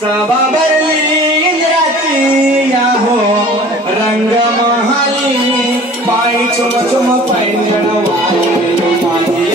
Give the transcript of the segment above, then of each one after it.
सभा भरली इंद्राची या हो रंग महाली पायी चुम चुम पैंजण वाली माझी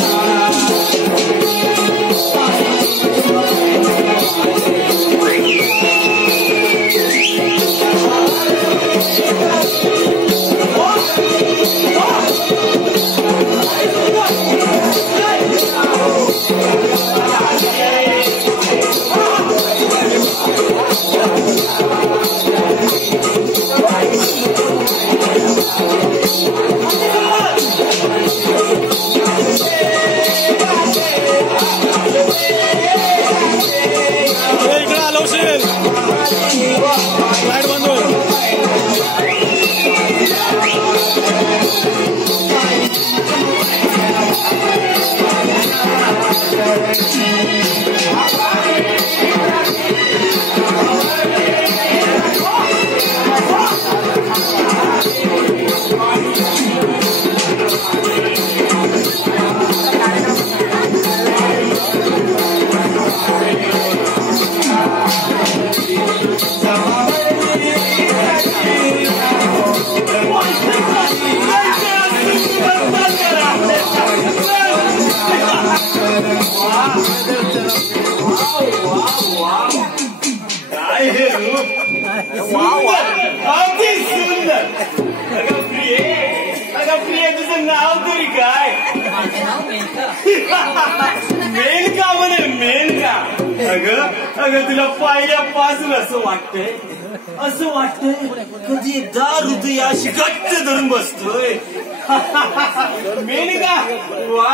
Wow. मेनका म्हणे मेनका. अगं अगं तुला पाहिल्यापासून असं वाटतंय कधी दारू तू याशी गच्च धरून बसतोय. मेनका वा.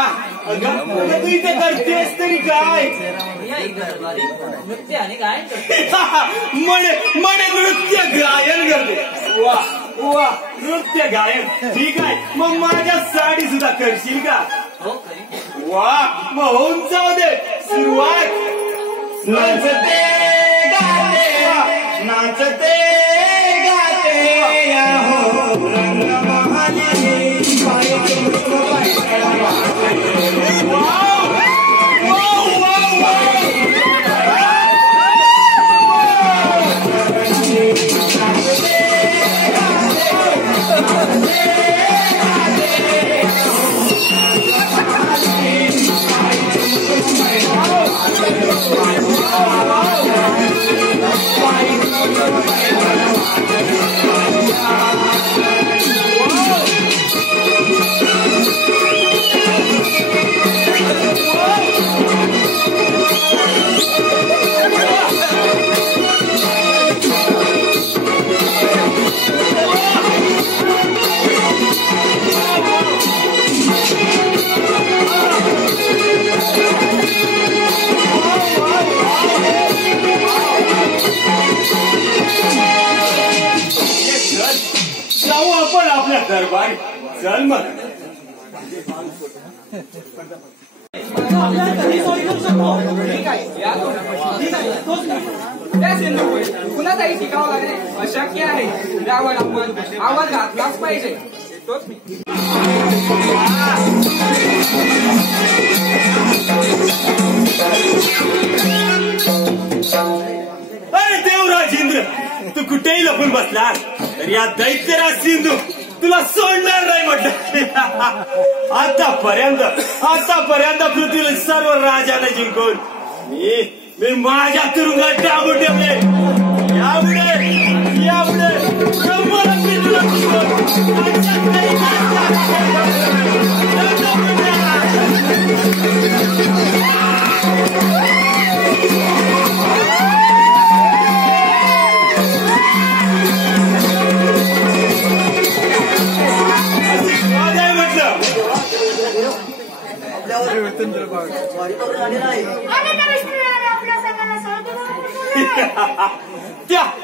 अगं तू इथे करतेस तरी काय? नृत्य आणि गायन म्हणे नृत्य गायन करते. वा वा नृत्य गायन ठीक आहे. मग माझ्यासाठी सुद्धा करशील का? वा मग होऊन जाऊ दे सुरुवात. नाचते गाते या हो रंगमहाली. दरबारी चल मग. कुणाचाही शिकावं लागणे अशक्य आहे. त्यावर आपण आवाज घातलाच पाहिजे. तोच मी. अरे देवराजेंद्र तू कुठेही लपून बसला तर या दैत्यराज सिंधू तुला सोडणार नाही म्हटलं. आतापर्यंत पृथ्वीला सर्व राजाने जिंकून मी माझ्या तुरुंगात डाबू ठेवले. यापुढे ब्रह्माला मी तुला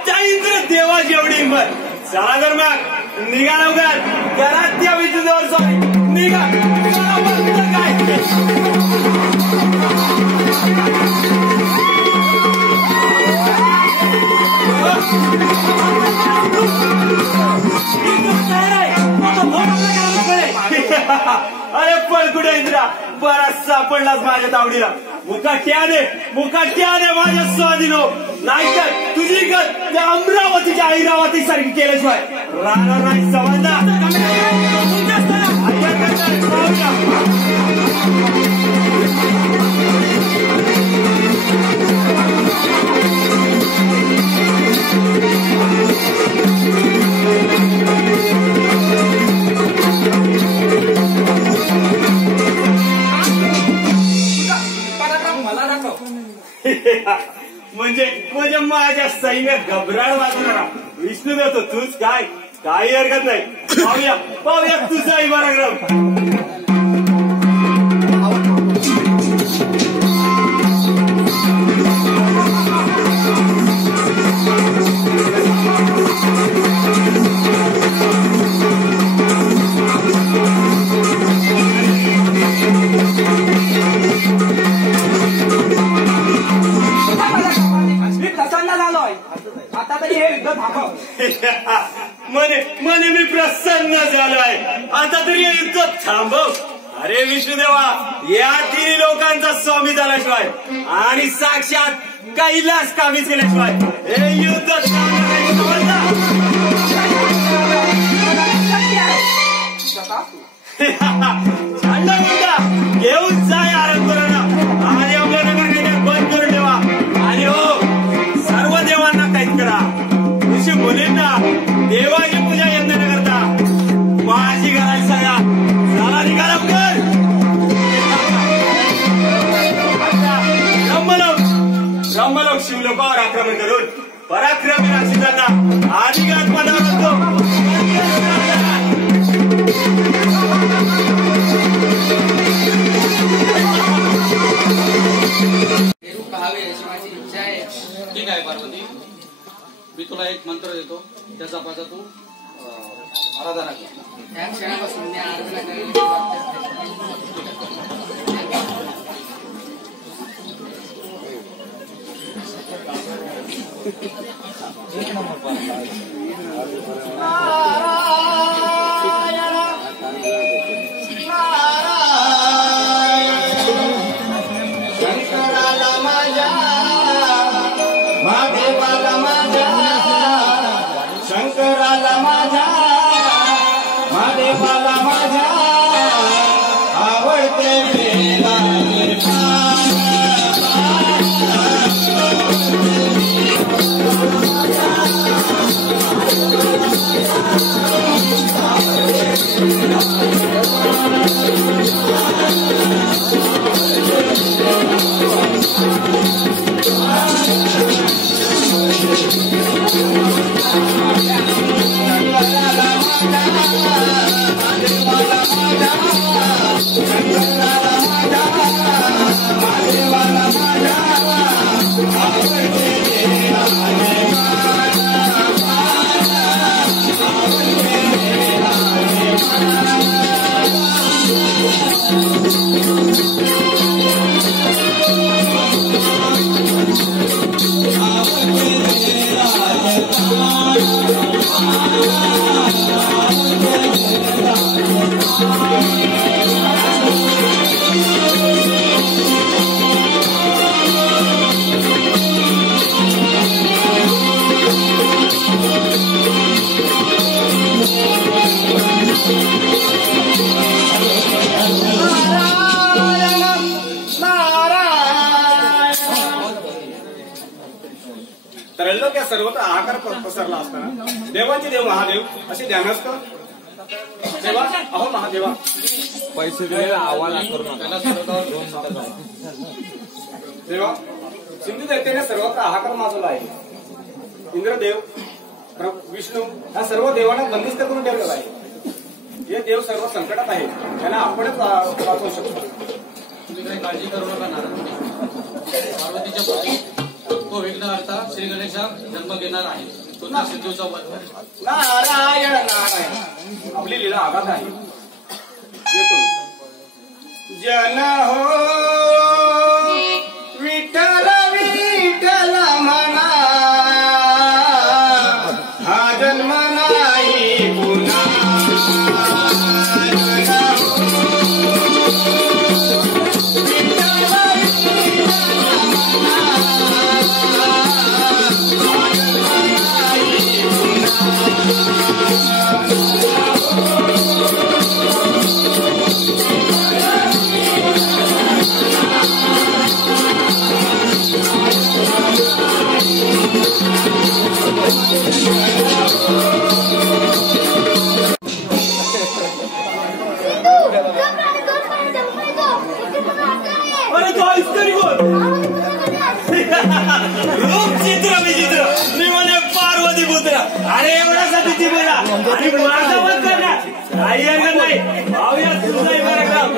त्या इंद्र देवाची एवढी हिंमत. चला तर मग निघा लवकर. घरात त्या विद्युतावर सॉरी निघा. काय अरे पण कुठे इंद्रा बराच सापडलाच माझ्या तावडीला. मुकाट्याने माझ्या स्वाधीन हो. नाहीतर तुझी गत त्या अमरावतीच्या ऐरावती सारखी केल्याशिवाय राहणार नाही. समजला? म्हणजे माझ्या सैन्यात घबराट वाजणार विष्णू देतो. तूच काय काही हरकत नाही. पाहूया तुझाही पराक्रम. आता तरी हे युद्ध थांबव. म्हणे मी प्रसन्न झालोय. आता तरी हे युद्ध थांबव. अरे विष्णुदेवा या तिन्ही लोकांचा स्वामी झाल्याशिवाय आणि साक्षात कैलास काबीज केल्याशिवाय हे युद्ध घेऊन जाय आरंभरांना आणि आपल्या नगर बंद करून ठेवा. आणि हो सर्व देवांना कैद करा. ऋषी मुलींना देवाची पूजा यंत्र न करता माझी घराची सगळा झाला निघाला कर. शिवलोकावर आक्रमण करून पराक्रमी राक्षसांना आदिघात पदार्थ ठीक आहे पार्वती, मी तुला एक मंत्र देतो, त्याचा पाचा तू आराधना कर. त्या क्षणापासून मी आराधना करायला शंकराला माझ्या महादेवाला माझ्या शंकराला माझ्या महादेवाला माझ्या आवडते त्रैलोक्यात सर्वत्र आकार पसरला असताना देवांचे देव महादेव असे ध्यानस्थ देवा. अहो महादेवा, पैसे दिलेला आवाज करू नका. देवा, सिंधू दैत्याने सर्वत्र हाहाकार माजवला आहे. इंद्रदेव, विष्णू या सर्व देवांना बंदिस्त करून ठेवलेला आहे. हे देव सर्व संकटात आहेत, त्यांना आपणच वाचवू शकतो. तुम्ही काही काळजी करू नका नारद. पार्वतीच्या पोटी तो विघ्नहर्ता श्री गणेशा जन्म घेणार आहे. तुझा सिंधूचा वध होईल. नारायण नारायण. आपली लीला आघात आहे. येतो जन हो विठ्ठल विठ्ठल म्हणा, हा जन्म नाही पुन्हा. अरे तो आईस्करी कोण? रूपचित्र विचित्र, मी म्हणे पार्वती पुत्र. अरे एवढ्यासाठी ती मला आणि माझा वध करणार काही हरकत नाही. भाऊया तुझाही पराक्रम.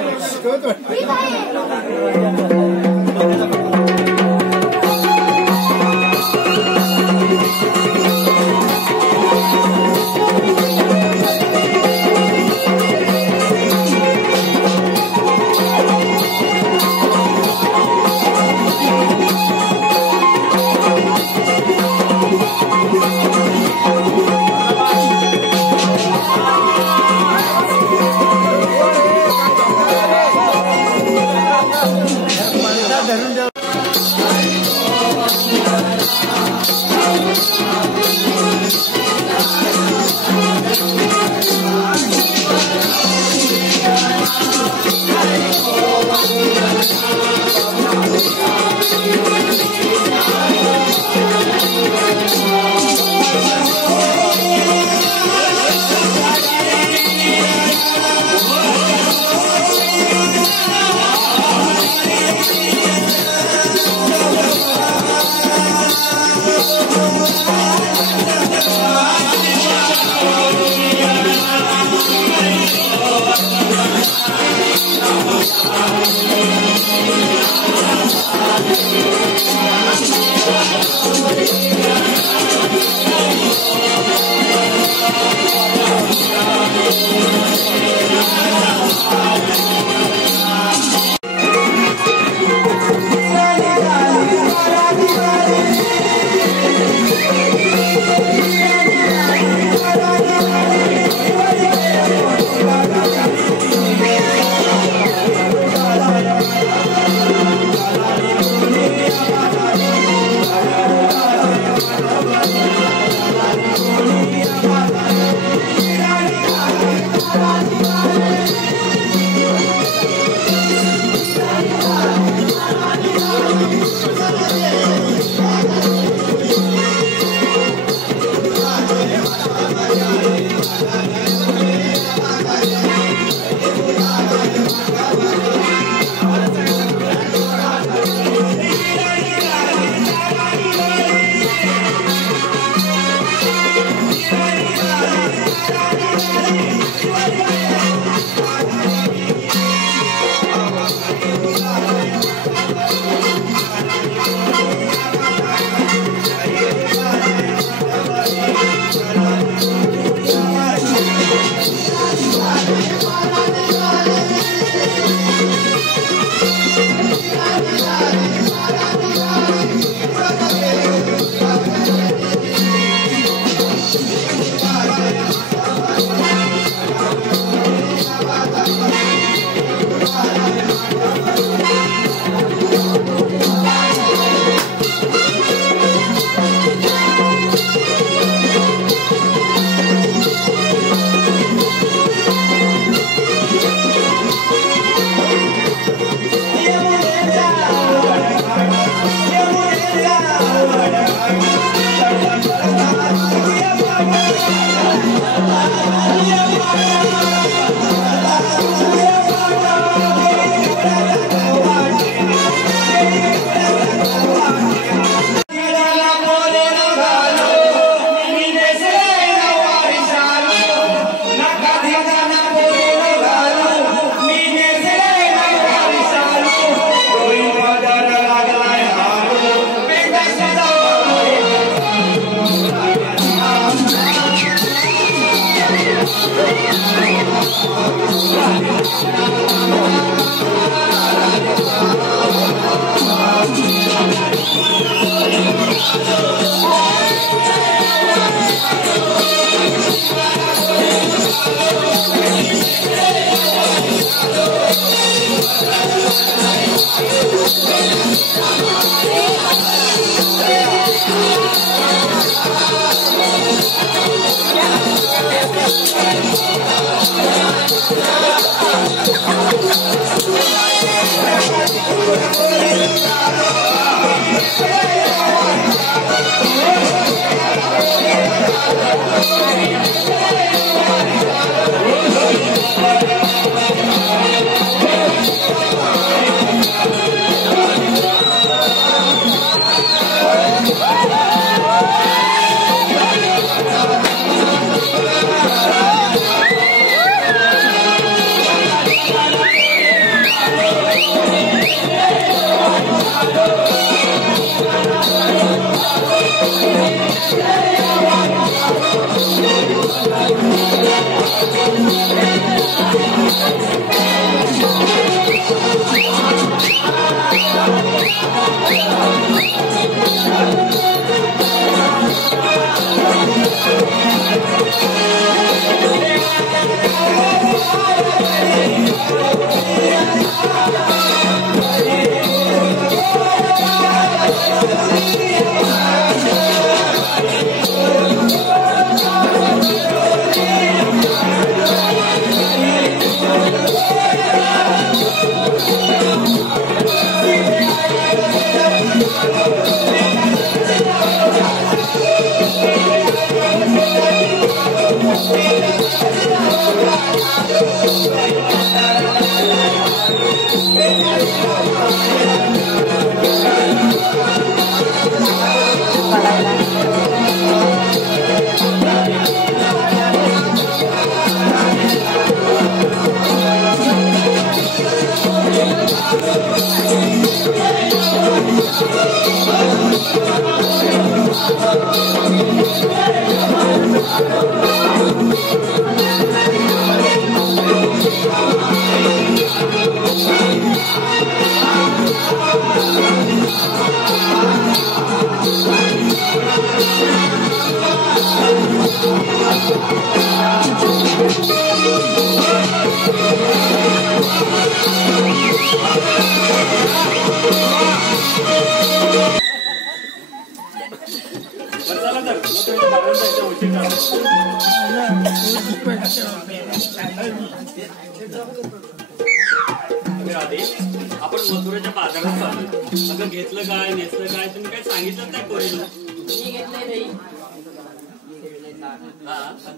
आपण मथुरेच्या बाजारात चाललो. अगं घेतलं काय नेसलं काय तुम्ही काय सांगितलं नाही पोरीला? मी घेतलंय दही.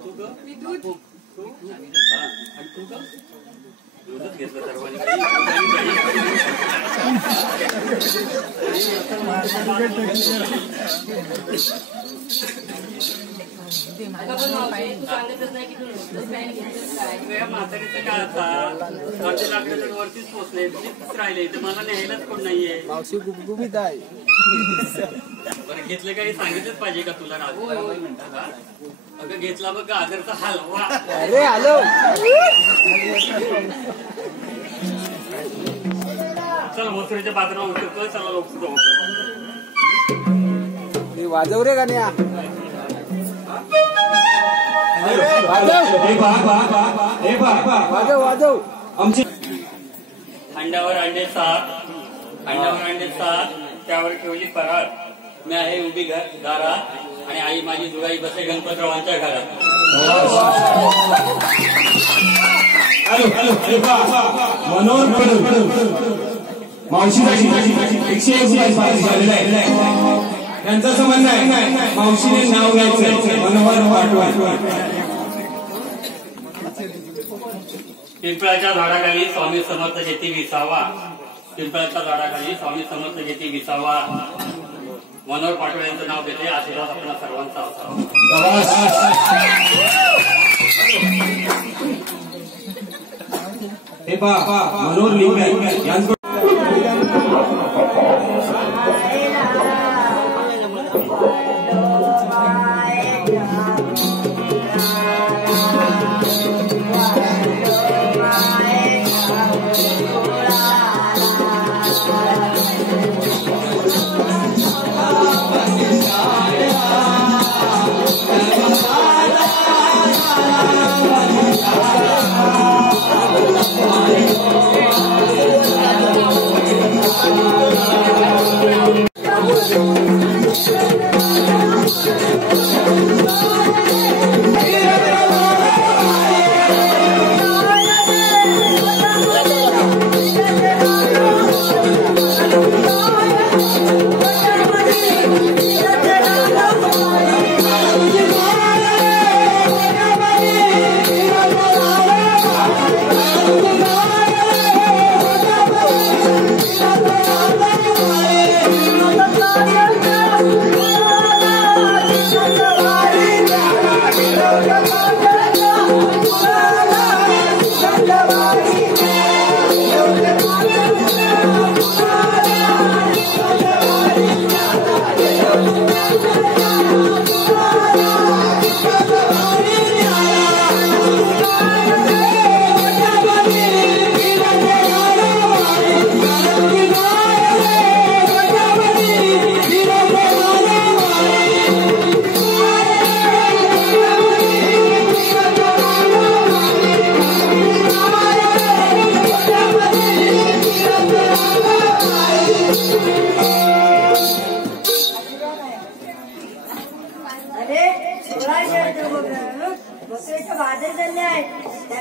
तू ग आणि तू का दूधच घेतलं सर्वांनी. सांगतच नाही की तू नुसतंच काय घेतलं काय. म्हातारीचं काय आता अर्धे लाकडं तर वरतीच पोचले तिथेच राहिले तर मला न्यायलाच कोण नाहीये. मावशी गुबगुबीत आहे. बरं घेतलं काही सांगितलंच पाहिजे का तुला राज? अगं घेतला बघ गाजरचा हलवा. अरे आलो. चल मथुरेच्या बाजारात उतरतो. चला लोक जाऊ. वाजव रे गाण्या. वाजव वाजव. आमची अंड्यावर अंडे सात, अंड्यावर अंडे सात, त्यावर ठेवली पराळ. मी आहे उभी दारात आणि आई माझी जुगाई बसे गणपतरावांच्या घरात. मनोहर मावशी त्यांचं असं म्हणणं आहे मावशीने नाव घ्यायचं मनोहर पाटवा. पिंपळाच्या झाडाखाली स्वामी समर्थ जेती विसावा. पिंपळाच्या झाडाखाली स्वामी समर्थ जेती विसावा. मनोहर पाटोळे यांचं नाव घेते. आशीर्वाद आपला सर्वांचा असावा. हे पहा मनोहर लिंगायत यांचं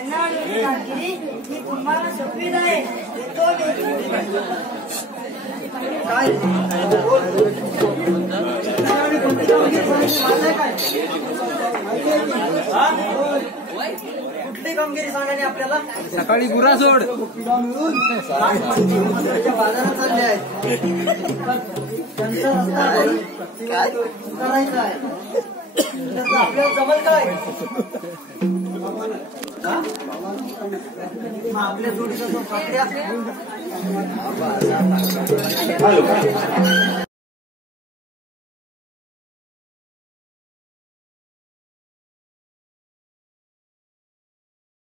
त्यांना आलेली कामगिरी ही तुम्हाला सोपी नाही. तो काय कुठली कामगिरी सांगाने आपल्याला? सकाळी गुरा सोड बाजारात चालले आहेत. त्यांचा रस्ता काय करायचं आहे? आपल्याला जमल काय? आपल्या जोडीचा जो